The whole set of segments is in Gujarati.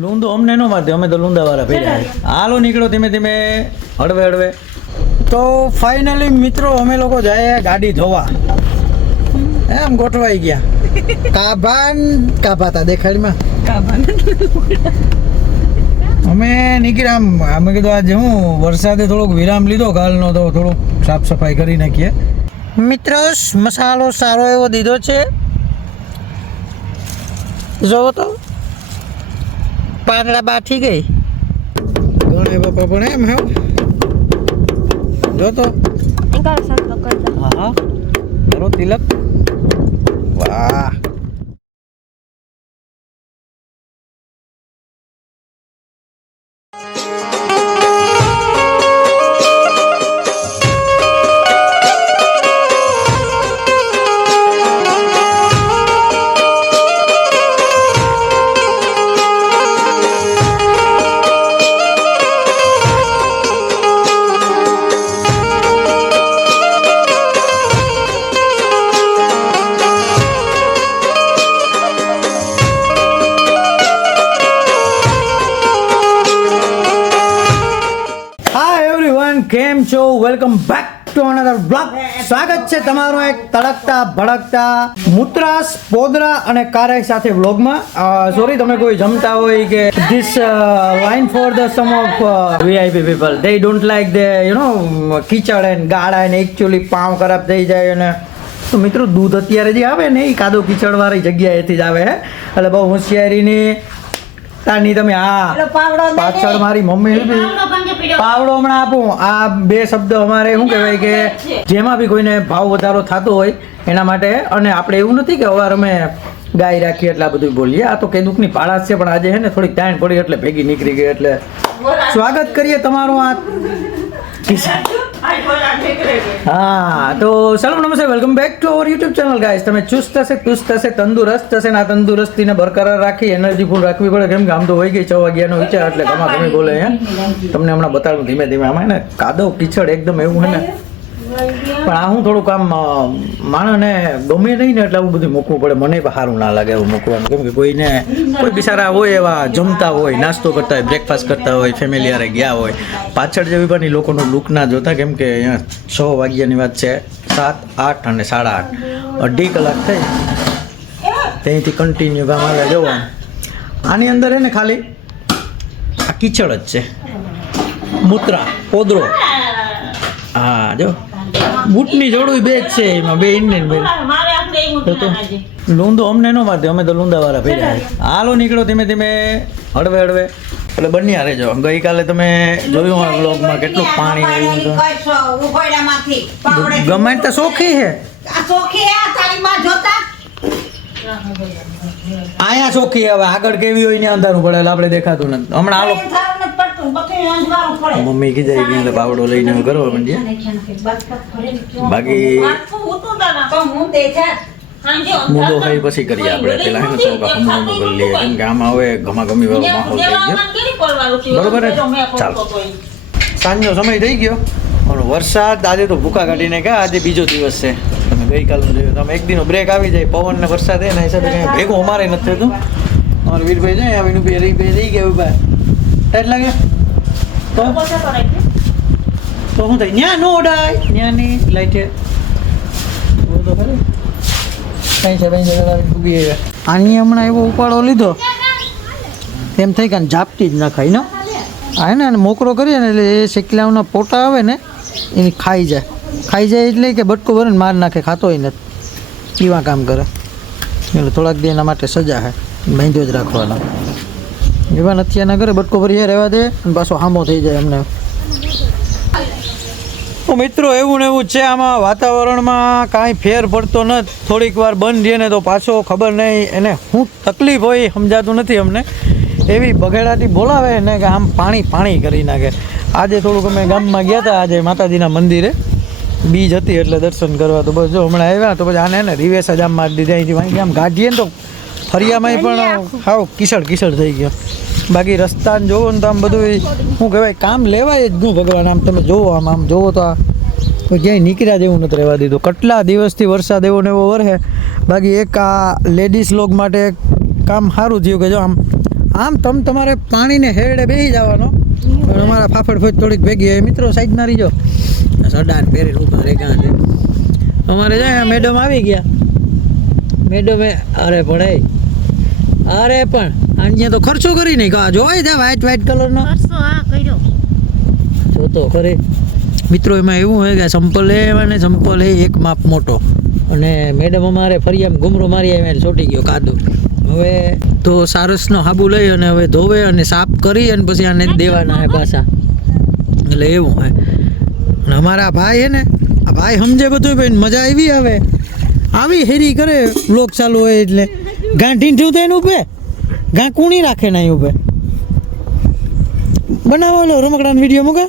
લૂંદો અમને ન મારતી અમે તો લૂંદાવાળા વાળા ભેગા હાલો નીકળો ધીમે ધીમે. હળવે હળવે. તો ફાઇનલી મિત્રો અમે લોકો જાય ગાડી ધોવા. એમ ગોઠવાઈ ગયા. કાભાન કાભાતા દેખાડીમાં. અમે નીકળ્યા આમ અમે કીધું આજે હું વરસાદે થોડોક વિરામ લીધો કાલનો તો થોડુંક સાફ સફાઈ કરી નાખીએ. મિત્રો મસાલો સારો એવો દીધો છે. જોવો તો. પાંદડા બાથી ગઈ? ગણે બાપા પણ એમ હે. જો તો. હા હા. કરો તિલક. વાહ. છો? Welcome back to another blog સ્વાગત છે તમારું એક તડકતા ભડકતા મૂત્રાસ પોદરા અને કારે સાથે વ્લોગમાં સોરી તમે કોઈ જમતા હોય કે this line for the some of VIP people they don't like they you know કીચડ એન્ડ ગાળા એન્ડ એકચ્યુઅલી પાવ ખરાબ થઈ જાય અને તો મિત્રો દૂધ અત્યારે જે આવે ને એ કાદો કીચડ વાળી જગ્યાએથી જ આવે એટલે બહુ હોશિયારીની તાની તમે હા. પાછળ મારી મમ્મી પાવડો હમણાં આપું. આ બે શબ્દ અમારે શું કહેવાય કે જેમાં બી કોઈને ભાવ વધારો થતો હોય એના માટે અને આપણે એવું નથી કે અવાર અમે ગાય રાખીએ એટલે આ બધું બોલીએ. આ તો કેદુકની પાળાશ છે પણ આજે છે ને થોડીક ટાઈમ પડી એટલે ભેગી નીકળી ગઈ એટલે સ્વાગત કરીએ તમારું આ હા, તો સલામ, નમસ્તે welcome back to our YouTube channel guys તમે ચુસ્ત હશે ચુસ્ત હશે, તંદુરસ્ત હશે ને તંદુરસ્તીને બરકરાર રાખી એનર્જી ફૂલ રાખવી પડે. કેમ કે આમ તો હોય ગઈ છ વાગ્યાનો વિચાર, એટલે ગમા ગમી બોલે, હે? તમને હમણાં બતાડું ધીમે ધીમે. આમાં ને કાદવ, કિચડ, એકદમ એવું, હે ને? પણ આ હું થોડુંક આમ માણસને ગમે નહીં ને એટલે આવું બધું મૂકવું પડે. મને સારું ના લાગે એવું મૂકવાનું કેમ કે કોઈને, કોઈ બિચારા હોય એવા જમતા હોય, નાસ્તો કરતા હોય બ્રેકફાસ્ટ કરતા હોય ફેમિલી હારે ગયા હોય, પાછળ જેવી પણ એ લોકોનું લુક ના જોતા. કેમ કે અહીંયા છ વાગ્યાની વાત છે, સાત, આઠ અને સાડા આઠ. અઢી કલાક થઈ. ત્યાંથી કન્ટિન્યુ કામ હાલે જવાનું. આની અંદર હે ને ખાલી આ કીચડ જ છે. મૂત્રા, પોદરો. હા, જો. બૂટની જોડું બે જ છે એમાં, બે ઇન્ડિયન બે તો લૂંદો અમને નો મારતી, અમે તો લૂંદાવાળા વાળા ભેગા હાલો, નીકળો ધીમે ધીમે. હળવે હળવે. એટલે બન્યા રહેજો ગઈકાલે તમે જોયું આ બ્લોગમાં કેટલું પાણી આવ્યું ગમે તો સોખી છે અહીંયા સોખી હવે. આગળ કેવી હોય ને અંધારું પડે એટલે આપણે દેખાતું નથી. હમણાં હાલો. મમ્મી કીધા કે એટલે પાવડો લઈને કરવા માંડીએ બાકી મૂંદો હોય પછી કરીએ આપણે. પેલા હે ને થોડુંક હમણાં કરી લઈએ. કેમ કે આમાં હવે ઘમાઘમી વાળો માહોલ થઈ ગયો. બરોબર? ચાલો. સાંજનો સમય થઈ ગયો. અને વરસાદ આજે તો ભૂકા કાઢીને ગયા આજે બીજો દિવસ છે. તમે ગઈકાલનો જોયું. તમે એક દિનો બ્રેક આવી જાય. પવન ને વરસાદ એના હિસાબે કંઈ ભેગું અમારે નથી થતું. અમારે વીરભાઈ જાય ઊભી રહી બે રહી ગયા ઊભા. ટાઈટ લાગે? તો? તો શું થાય? ન્યા નો ઉડાય. ન્યાની લાઈટે. તો ખરી. કઈ છે કઈ છે આની હમણાં એવો ઉપાડો લીધો. એમ થઈ કે ઝાપટી જ ને? આ હે ને મોકરો કરીએ ને એટલે એ શેકલાઓના પોટા આવે ને એની ખાઈ જાય. ખાઈ જાય એટલે કે બટકો ભરે ને માર નાખે ખાતોય નથી. પીવા કામ કરે. એટલે થોડાક દી એના માટે સજા છે બાંધ્યો જ રાખવાનો. એવા નથી એના ઘરે, બટકો ભરી રહેવા દે અને પાછો હામો થઈ જાય એમને તો મિત્રો, એવું ને એવું છે, આમાં વાતાવરણમાં કાંઈ ફેર પડતો નથી. થોડીક વાર બંધ રહીએ ને તો પાછો ખબર નહીં, એને શું તકલીફ હોય, સમજાતું નથી અમને. એવી બગેડાથી બોલાવે ને કે આમ પાણી પાણી કરી નાખે. આજે થોડુંક અમે ગામમાં ગયા હતા, આજે માતાજીના મંદિરે. બીજ હતી એટલે દર્શન કરવા તો બસ જો હમણાં આવ્યા તો પછી આને ને રિવેસ જ આમ મારી દીધા. અહીંથી વાંચી આમ ગાડીએ ને તો ફરિયામાં પણ હાવ કિસળ કિસળ થઈ ગયો. બાકી રસ્તાને જોવો ને તો આમ બધું શું કહેવાય કામ લેવાય જ નહીં ભગવાન આમ તમે જોવો આમ આમ જોવો તો આ ક્યાંય નીકળ્યા જેવું નથી રહેવા દીધું. કેટલા દિવસથી વરસાદ એવો ને એવો વરહે. બાકી એક આ લેડીઝ લોક માટે કામ સારું થયું કે જો આમ આમ તમ તમારે પાણીને હેરડે બેસી જવાનો. પણ અમારા ફાફડ ફોજ થોડીક ભેગી હોય. મિત્રો સાઈડ મારી જો સડાન પહેરી ઊભા રે ગાંધે છે? અમારે જાય મેડમ આવી ગયા. મેડમે અરે ભણાઈ અરે પણ આજે તો ખર્ચો કરી નહીં કા જોવાય છે વ્હાઈટ વ્હાઈટ કલરનો ખર્ચો આ કર્યો. જોતો ખરે. મિત્રો એમાં એવું હોય કે સંપલ લેવા ને સંપલ એક માપ મોટો. અને મેડમ અમારે ફરી આમ ગુમરો મારી આવ્યા ને ચોટી ગયો કાદુ હવે તો સારસનો હાબુ લઈ અને હવે ધોવે અને સાફ કરી અને પછી આને દેવાના હે પાછા. એટલે એવું હોય. અને અમારા ભાઈ હે ને આ ભાઈ સમજે બધું ભાઈ મજા આવી હવે. આવી હેરી કરે લોક ચાલુ હોય એટલે. થયું તો એને ઉભે ગા કુણી રાખે ઉભે બનાવો લો રમકડાનો વીડિયો મૂકે.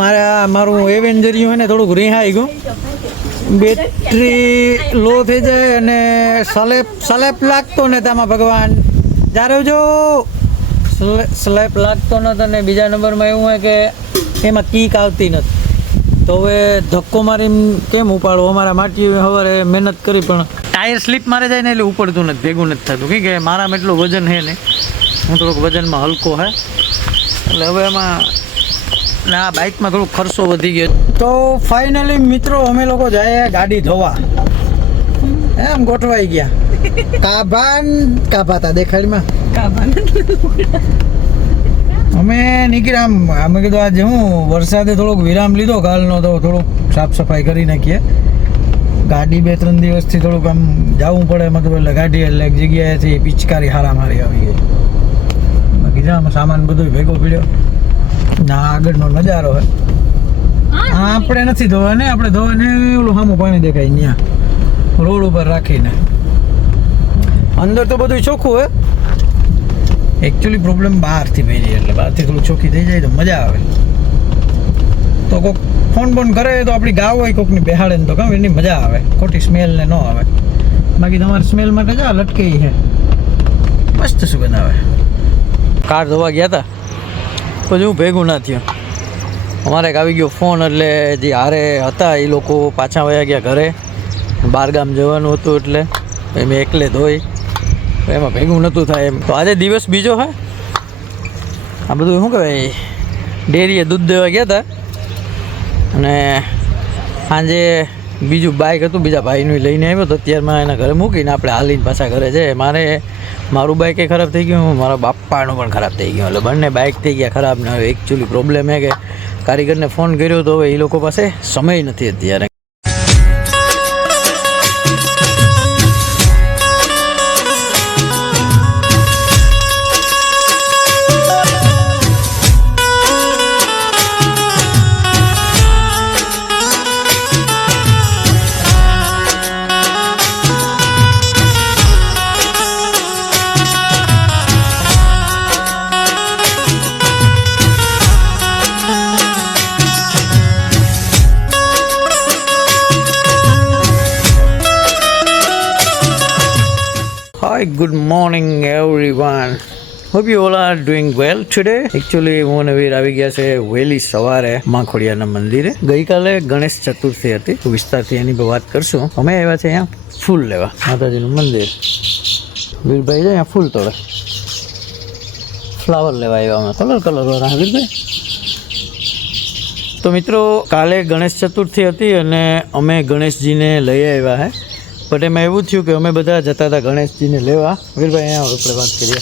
મારા, મારું એવેન્જરિયું હોય ને થોડુંક રિહાઈ ગયું. બેટરી લો થઈ જાય અને સ્લેપ સ્લેપ લાગતો ને તેમાં ભગવાન. જ્યારે જો સ્લેપ લાગતો નતો ને બીજા નંબરમાં એવું હોય કે એમાં કીક આવતી નથી. તો હવે ધક્કો મારીને કેમ ઉપાડો? અમારા માટી સવારે મહેનત કરી પણ ટાયર સ્લીપ મારે જાય ને એટલે ઉપડતું નથી, ભેગું નથી થતું. કે મારામાં એટલું વજન છે ને, હું થોડુંક વજનમાં હલકો હે. એટલે હવે એમાં ના બાઇકમાં થોડુંક ખર્ચો વધી ગયો. તો ફાઇનલી મિત્રો, અમે લોકો જાય ગાડી ધોવા. એમ ગોઠવાઈ ગયા. કાભાન, કાભાતા દેખાડીમાં. અમે નીકળ્યા આમ, અમે કીધું આજે હું, વરસાદે થોડોક વિરામ લીધો, કાલનો તો થોડુંક સાફ સફાઈ કરી નાખીએ. ગાડી બે ત્રણ દિવસથી થોડુંક આમ જવું પડે મતલબ એટલે ગાડી એટલે એક જગ્યાએથી પિચકારી હારા મારી આવી ગઈ. બાકી જા સામાન બધું ભેગો પીડ્યો. ના, આગળનો નજારો હે. આપણે નથી ધોવા ને આપણે ધોવા ને ઓલું સામું પાણી દેખાય ત્યાં રોડ ઉપર રાખીને. અંદર તો બધું ચોખ્ખું હે. એકચ્યુઅલી પ્રોબ્લેમ બહારથી પહેરી એટલે બહારથી થોડું ચોખ્ખી થઈ જાય તો મજા આવે. તો કોક ફોન બોન કરે તો આપણી ગાવ હોય કોકની બેહાડે ને તો કામ, એની મજા આવે. ખોટી સ્મેલ ને ન આવે. બાકી તમારે સ્મેલ માટે જા લટકે છે મસ્ત સુગંધ આવે કાર ધોવા ગયા હતા પછી હું ભેગું ના થયો. અમારે એક આવી ગયો ફોન એટલે જે હારે હતા એ લોકો પાછા વયા ગયા ઘરે. બહાર ગામ જવાનું હતું એટલે મેં એકલે ધોઈ. એમાં ભેગું નહોતું થાય એમ. તો આજે દિવસ બીજો હે? આ બધું શું કહેવાય? ડેરીએ દૂધ દેવા ગયા હતા અને સાંજે બીજું બાઇક હતું, બીજા ભાઈનું લઈને આવ્યો તો અત્યારમાં એના ઘરે મૂકીને આપણે હાલીને પાછા ઘરે છે મારે મારું બાઇકે ખરાબ થઈ ગયું મારા બાપાનું પણ ખરાબ થઈ ગયું. એટલે બંને બાઇક થઈ ગયા ખરાબ ને હવે એકચ્યુઅલી પ્રોબ્લેમ એ કે કારીગરને ફોન કર્યો તો હવે એ લોકો પાસે સમય નથી અત્યારે. Good morning everyone. Hope you all are doing well today. Actually, હું અને આવી ગયા છે વહેલી સવારે માખોડિયાના મંદિરે. ગઈકાલે ગણેશ ચતુર્થી હતી. વિસ્તારથી એની વાત કરશું. અમે આવ્યા છે અહીંયા ફૂલ લેવા. માતાજીનું મંદિર. વીરભાઈ છે અહીંયા ફૂલ તોડે. ફ્લાવર લેવા આવ્યા અમે. કલર કલર વાળા હા, વીરભાઈ? તો મિત્રો કાલે ગણેશ ચતુર્થી હતી અને અમે ગણેશજીને લઈ આવ્યા હે. બટ એમાં એવું થયું કે અમે બધા જતા હતા ગણેશજીને લેવા. વીરભાઈ, અહીંયા આપણે વાત કરીએ.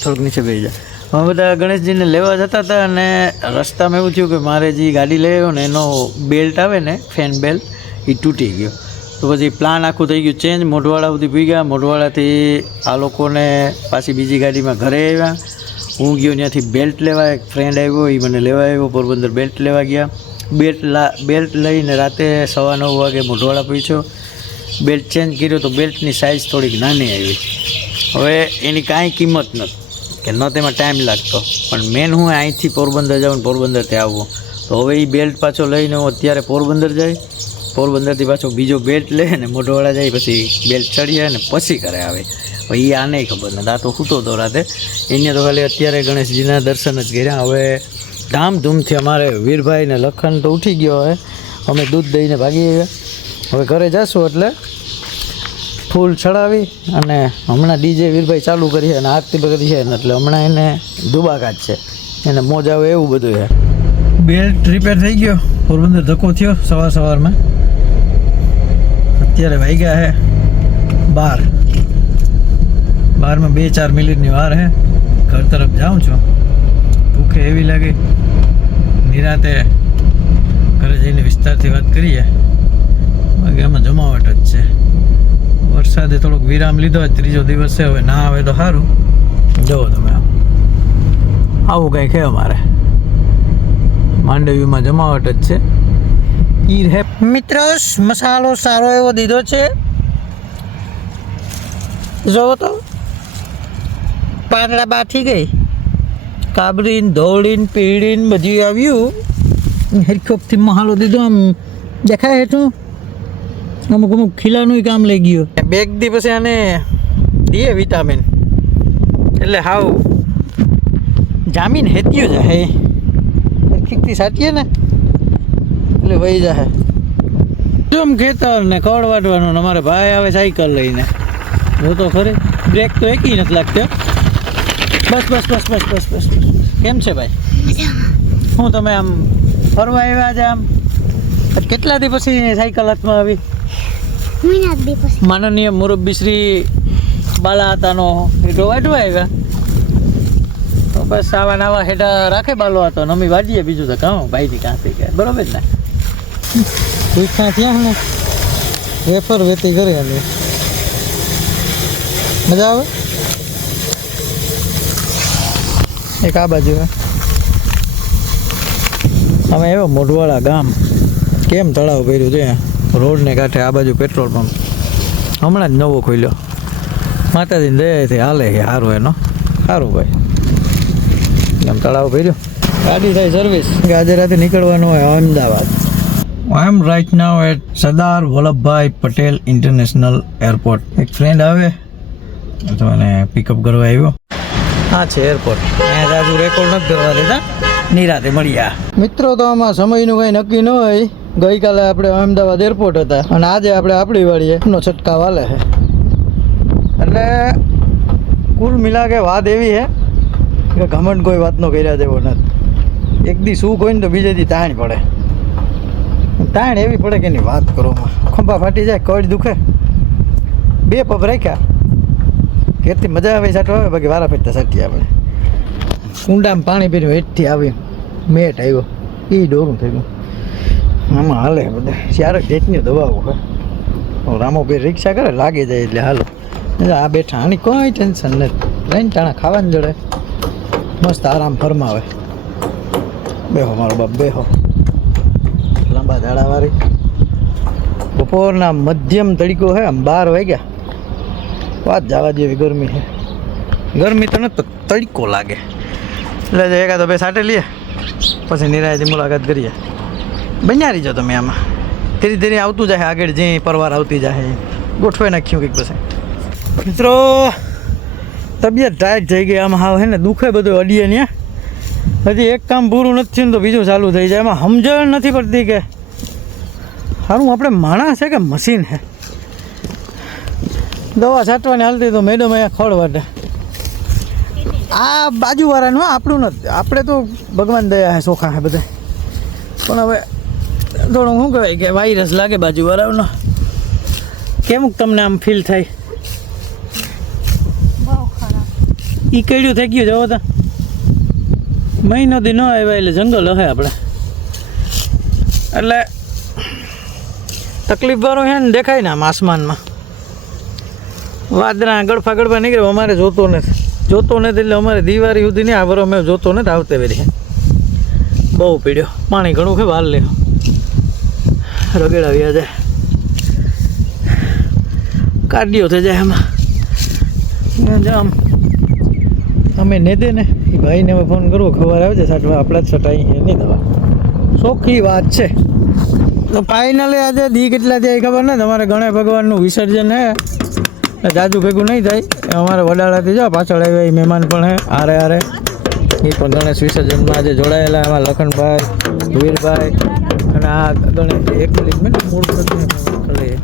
થોડુંક નીચે બેસી જાય અમે બધા ગણેશજીને લેવા જતા હતા અને રસ્તામાં એવું થયું કે મારે જે ગાડી લઈ આવ્યો ને એનો બેલ્ટ આવે ને ફેન બેલ્ટ એ તૂટી ગયો. તો પછી પ્લાન આખું થઈ ગયું ચેન્જ મોઢવાડા સુધી પી ગયા મોઢવાડાથી આ લોકોને પાછી બીજી ગાડીમાં ઘરે આવ્યા. હું ગયો ત્યાંથી બેલ્ટ લેવા. એક ફ્રેન્ડ આવ્યો, એ મને લેવા આવ્યો. પોરબંદર બેલ્ટ લેવા ગયા. બેલ્ટ બેલ્ટ લઈને રાતે સવા નવ વાગે મોઢવાડા પહોંચ્યો. બેલ્ટ ચેન્જ કર્યો તો બેલ્ટની સાઇઝ થોડીક નાની આવી. હવે એની કાંઈ કિંમત નથી, કે ન તેમાં ટાઈમ લાગતો. પણ મેન હું અહીંથી પોરબંદર જાઉં પોરબંદરથી આવું. તો હવે એ બેલ્ટ પાછો લઈને હું અત્યારે પોરબંદર જાય પોરબંદરથી પાછો બીજો બેલ્ટ લે ને મોઢવાડા જાય પછી બેલ્ટ ચડીએ ને પછી ઘરે આવે. એ આને ખબર નથી. આ તો ખૂટો તો રાતે. એને તો ખાલી અત્યારે ગણેશજીના દર્શન જ કર્યા. હવે ધામધૂમથી અમારે વીરભાઈ ને લખન તો ઉઠી ગયો હવે. અમે દૂધ દઈને ભાગી આવ્યા. હવે ઘરે જશું એટલે ફૂલ ચડાવી અને હમણાં ડીજે વીરભાઈ ચાલુ કરી છે અને આરતી કરી છે એટલે હમણાં એને દુબાકાત છે. એને મોજ આવે એવું બધું છે. બેલ્ટ રિપેર થઈ ગયો. પોરબંદર ધક્કો થયો સવાર સવારમાં. અત્યારે વાગ્યા છે બાર. બારમાં બે ચાર મિનિટની વાર હે. ઘર તરફ જાઉં છું. ભૂખે એવી લાગી. નિરાતે ઘરે જઈને વિસ્તારથી વાત કરીએ. બાકી એમાં જમાવટ જ છે. વરસાદે થોડોક વિરામ લીધો હોય, ત્રીજો દિવસ હવે ના આવે તો સારું. જુઓ તમે આવું કંઈ કહે અમારે. માંડવીમાં જમાવટ જ છે. ઈ હે મિત્રો, મસાલો સારો એવો દીધો છે. જોવો તો. પાંદડા બાથી ગઈ. કાબરીન, ધોળીન, પીળીન બધું આવ્યું. હેરખોપથી મહાલો દીધો આમ. દેખાય હેઠું. અમુક અમુક ખીલાનું કામ લઈ ગયું. બેગ દી પછી આને દીએ વિટામિન એટલે હાવ જામીન હેત્યું છે હે ઠીકથી સાચીએ ને. એટલે વહી જાય જોમ ખેતર ને કળ વાટવાનું ને અમારે ભાઈ આવે સાયકલ લઈને. હું તો ખરી. બ્રેક તો એકી નથી લાગતો બસ બસ બસ બસ બસ બસ કેમ છે ભાઈ? હું તમે આમ ફરવા આવ્યા છે આમ. કેટલા દી પછી સાયકલ હાથમાં આવી? દી માનનીય મુરબ્બી શ્રી બાલા હતાનો એટલો વાટવા આવ્યા. તો બસ આવા નાવા હેઠા રાખે બાલો હતો ને વાડીએ બીજું તો કાં ભાઈથી કાંથી કે બરોબર ને? ભૂખા થયા ને? વેફર વેતી કરે અને મજા આવે? એક આ બાજુ અમે એવો મોઢવાળા ગામ. કેમ તળાવ ભર્યું છે? રોડને કાંઠે આ બાજુ પેટ્રોલ પંપ. હમણાં જ નવો ખોલ્યો. માતાજીને દયાથી હાલે છે સારું એનો. સારું ભાઈ. એમ તળાવ ભર્યું. ગાડી થાય સર્વિસ ગાજરાથી રાતે નીકળવાનું હોય Ahmedabad. I am right now at Sardar Vallabhbhai Patel international airport એક ફ્રેન્ડ આવે. તો એને પિકઅપ કરવા આવ્યો. હા છે એરપોર્ટ અહીંયા રાજુ રેકોર્ડ નથી કરવા દેતા નિરાતે મળ્યા. મિત્રો તો આમાં સમયનું કંઈ નક્કી ન હોય. ગઈકાલે આપણે અમદાવાદ એરપોર્ટ હતા અને આજે આપણે આપણી વાળીએ એમનો છટકાવ હાલે છે. એટલે કુલ મિલા કે વાત એવી છે કે ઘમંડ કોઈ વાતનો કર્યા જેવો નથી. એક દી શું કોઈ ને તો બીજે દી તાણ પડે. તાણ એવી પડે કે એની વાત કરો ખંભા ફાટી જાય, કડ દુખે. બે પગ રાખ્યા. કેટલી મજા આવે, સાટો આવે, બાકી વારા ફેરતા સાટી આપણે કુંડામાં પાણી પીને હેઠથી આવી મેટ આવ્યો. એ ડોરું થઈ ગયું આમાં હાલે બધા. ચારક જેટની દવાઓ રામો રામોભાઈ રિક્ષા કરે, લાગી જાય એટલે હાલો. આ બેઠા, આની કોઈ ટેન્શન નથી. લઈને ટાણા ખાવાની જોડે. મસ્ત આરામ ફરમાવે. બેહો મારો બાપ, બેહો. લાંબા ઝાડાવાળી બપોરના મધ્યમ તડીકો છે આમ બાર વાગ્યા. વાત જવા જેવી ગરમી છે ગરમી તો નથી તડકો લાગે. એટલે એકાદો બે સાટે લઈએ. પછી નિરાયથી મુલાકાત કરીએ. બન્યા રહીજો તમે આમાં. ધીરે ધીરે આવતું જાય આગળ જે પરવાર આવતી જાય ગોઠવાઈ નાખ્યું કંઈક પછી. મિત્રો, તબિયત ટાઈટ થઈ ગઈ, આમાં હાવ હે ને દુખે બધું અડીએ ને હજી એક કામ પૂરું નથી થયું તો બીજું ચાલુ થઈ જાય. એમાં સમજણ નથી પડતી કે સારું આપણે માણસ છે કે મશીન છે દવા છાંટવાની હાલતી તો મેડમ અહીંયા ખોળ વાટે. આ બાજુવાળાનું આપણું નથી. આપણે તો ભગવાન દયા હે સોખા હે બધે પણ હવે થોડું શું કહેવાય કે વાયરસ લાગે બાજુવાળાનો કેમુક તમને આમ ફીલ થાય? ઈ કઈડ્યું થઈ ગયું જવો તો. મહિનો દી ન આવ્યા એટલે જંગલ હશે આપણે એટલે તકલીફ વાળું છે ને દેખાય ને આમ આસમાનમાં. વાદળા ગળફા ગળફા નીકળે અમારે જોતો નથી. જોતો નથી એટલે અમારે દિવાળી સુધી નહીં આ મેં જોતો નથી આવતે વેરી બહુ પીડ્યો. પાણી ઘણું છે વાલ લે રગેડા વ્યા જાય કાર્ડિયો થઈ જાય એમાં. આમ, અમે ને દે ને ભાઈને હવે ફોન કરવો, ખબર આવે છે સાટવા આપણે જ સટાઈ નહીં દવા. સોખી વાત છે. તો ફાઇનલી આજે દી કેટલા થયા ખબર ને? તમારે ગણેશ ભગવાનનું વિસર્જન હે. જાજુ ભેગું નહીં થાય. અમારે વડાળાથી જાઓ, પાછળ આવ્યા એ મહેમાન પણ હે આરે આરે એ પણ ગણેશ વિસર્જનમાં આજે જોડાયેલા, એમાં લખનભાઈ, વીરભાઈ અને આ ગણેશ એક મિનિટ મેં મૂળ પ્રતિમા ખાલી.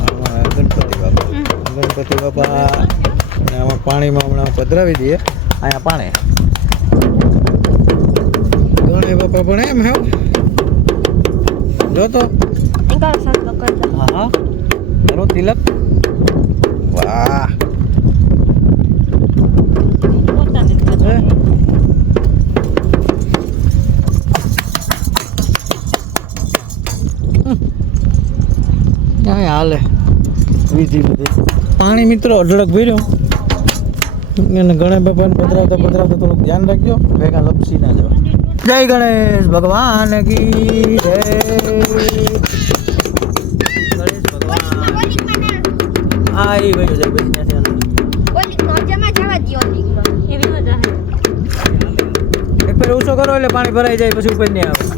આમાં ગણ- ગણપતિ બાપા અને આમાં પાણીમાં હમણાં પધરાવી દઈએ. અહીંયા પાણી. ગણે બાપા પણ એમ હે? જો તો. હા હા. તિલક. વાહ. હાલે. વિધિ બધી. પાણી મિત્રો અઢળક ભર્યો. અને ગણેશ બાપાને પધરાવતા પધરાવતા થોડુંક ધ્યાન રાખજો. ભેગા લપસી ના જવા. જય ગણેશ ભગવાન કી જય. ગણેશ ભગવાન આ એ ભાઈ જય ભાઈ ત્યાંથી ફેર ઊંચો કરો એટલે પાણી ભરાઈ જાય, પછી ઉપર નહીં આવે.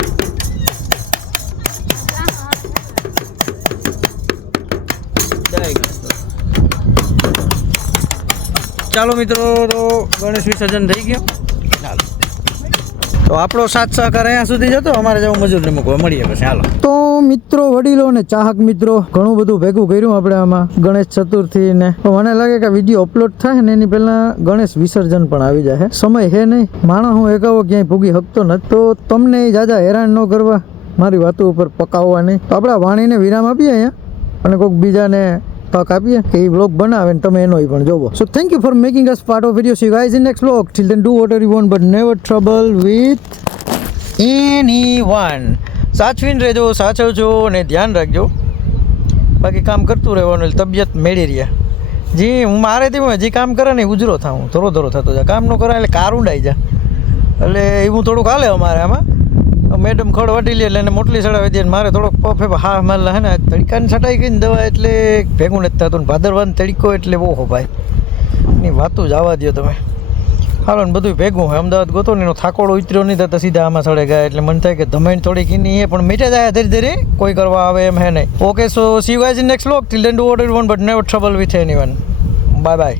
ચાલો મિત્રો, તો ગણેશ વિસર્જન થઈ ગયું. ચાલો તો આપણો સાથ સહકાર અહીંયા સુધી જતો. અમારે જવું મજૂરને મૂકવા. મળીએ પછી. હાલો. તો મિત્રો, વડીલો ને ચાહક મિત્રો, ઘણું બધું ભેગું કર્યું આપણે આમાં ગણેશ ચતુર્થી ને. મને લાગે કે વીડિયો અપલોડ થાય ને એની પહેલા ગણેશ વિસર્જન પણ આવી જાય સમય હે નહીં. માણસ હું એકાવો ક્યાંય ભૂગી શકતો નથી. તો તમને એ જાજા હેરાન ન કરવા. મારી વાતો ઉપર પકાવવા નહીં તો આપણા વાણીને વિરામ આપીએ અહીંયા. અને કોઈક બીજાને તક આપીએ કે એ બ્લોગ બનાવે ને તમે એનો પણ જોવો. So thank you for making us part of video see guys in next blog till then do what you want but never trouble with anyone સાચવીને રહેજો, સાચવજો અને ધ્યાન રાખજો. બાકી કામ કરતું રહેવાનું, એટલે તબિયત મેળી રહ્યા જી હું મારેથી હું હજી કામ કરે ને ઉજરો થાઉં ધોરો ધોરો થતો જાય કામ ન કરાય એટલે કાર ઉડાઈ જાય એટલે એવું થોડુંક હાલે અમારે આમાં. મેડમ ખડ વાટી લે એને મોટલી ચડાવી દે મારે થોડોક પફે હા મારે હે ને તડકાની છટાઈ ગઈ ને દવા એટલે ભેગું નથી થતું ને ભાદરવાન તડકો એટલે ઓહો ભાઈ. એની વાતું જ આવવા દો તમે. હાલો ને બધું ભેગું હોય. અમદાવાદ ગોતો ને એનો થાકોડો ઉતર્યો નહીં થતા સીધા આમાં સડે ગયા. એટલે મને થાય કે ધમેન થોડીક એની એ, પણ મીઠે જાય ધીરે ધીરે કોઈ કરવા આવે એમ હે નહીં. Okay so see guys in next vlog till then do what want but never trouble with anyone bye bye